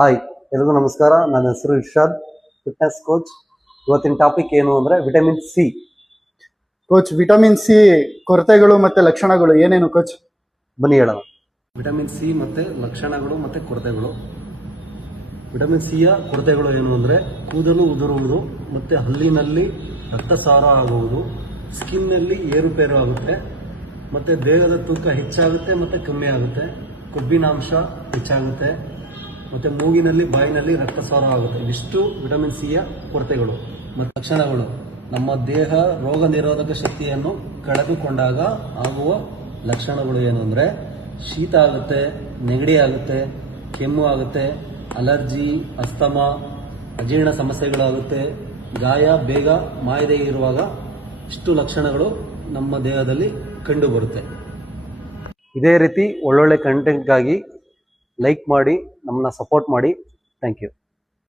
Hi, ಎಲ್ರಿಗೂ ನಮಸ್ಕಾರ. ನನ್ನ ಹೆಸರು ಇರ್ಷಾದ್, ಫಿಟ್ನೆಸ್ ಕೋಚ್. ಇವತ್ತಿನ ಟಾಪಿಕ್ ಏನು ಅಂದರೆ vitamin C. Coach, vitamin C ಕೊರತೆಗಳು ಮತ್ತೆ ಲಕ್ಷಣಗಳು ಏನೇನು ಕೋಚ್? ಬನ್ನಿ ಹೇಳೋಣ. ವಿಟಮಿನ್ ಸಿ ಮತ್ತು ಲಕ್ಷಣಗಳು ಮತ್ತು ಕೊರತೆಗಳು. ವಿಟಮಿನ್ ಸಿಯ ಕೊರತೆಗಳು ಏನು ಅಂದರೆ ಕೂದಲು ಉದುರುವುದು ಮತ್ತು ಹಲ್ಲಿನಲ್ಲಿ ರಕ್ತಸಾರ ಆಗುವುದು, ಸ್ಕಿನ್ನಲ್ಲಿ ಏರುಪೇರು ಆಗುತ್ತೆ ಮತ್ತು ದೇಹದ ತೂಕ ಹೆಚ್ಚಾಗುತ್ತೆ ಮತ್ತು ಕಮ್ಮಿ ಆಗುತ್ತೆ, ಕೊಬ್ಬಿನಾಂಶ ಹೆಚ್ಚಾಗುತ್ತೆ ಮತ್ತು ಮೂಗಿನಲ್ಲಿ ಬಾಯಿನಲ್ಲಿ ರಕ್ತಸ್ರಾವ ಆಗುತ್ತೆ. ಇಷ್ಟು ವಿಟಮಿನ್ ಸಿಯ ಕೊರತೆಗಳು. ಮತ್ತು ಲಕ್ಷಣಗಳು: ನಮ್ಮ ದೇಹ ರೋಗ ನಿರೋಧಕ ಶಕ್ತಿಯನ್ನು ಕಳೆದುಕೊಂಡಾಗ ಆಗುವ ಲಕ್ಷಣಗಳು ಏನು ಅಂದರೆ ಶೀತ ಆಗುತ್ತೆ, ನೆಗಡಿ ಆಗುತ್ತೆ, ಕೆಮ್ಮು ಆಗುತ್ತೆ, ಅಲರ್ಜಿ, ಅಸ್ತಮಾ, ಅಜೀರ್ಣ ಸಮಸ್ಯೆಗಳಾಗುತ್ತೆ, ಗಾಯ ಬೇಗ ಮಾಯದೆ ಇರುವಾಗ ಇಷ್ಟು ಲಕ್ಷಣಗಳು ನಮ್ಮ ದೇಹದಲ್ಲಿ ಕಂಡುಬರುತ್ತೆ. ಇದೇ ರೀತಿ ಒಳ್ಳೊಳ್ಳೆ ಕಂಟೆಂಟ್ಗಾಗಿ ಲೈಕ್ ಮಾಡಿ, ನಮ್ಮನ್ನ ಸಪೋರ್ಟ್ ಮಾಡಿ. Thank you.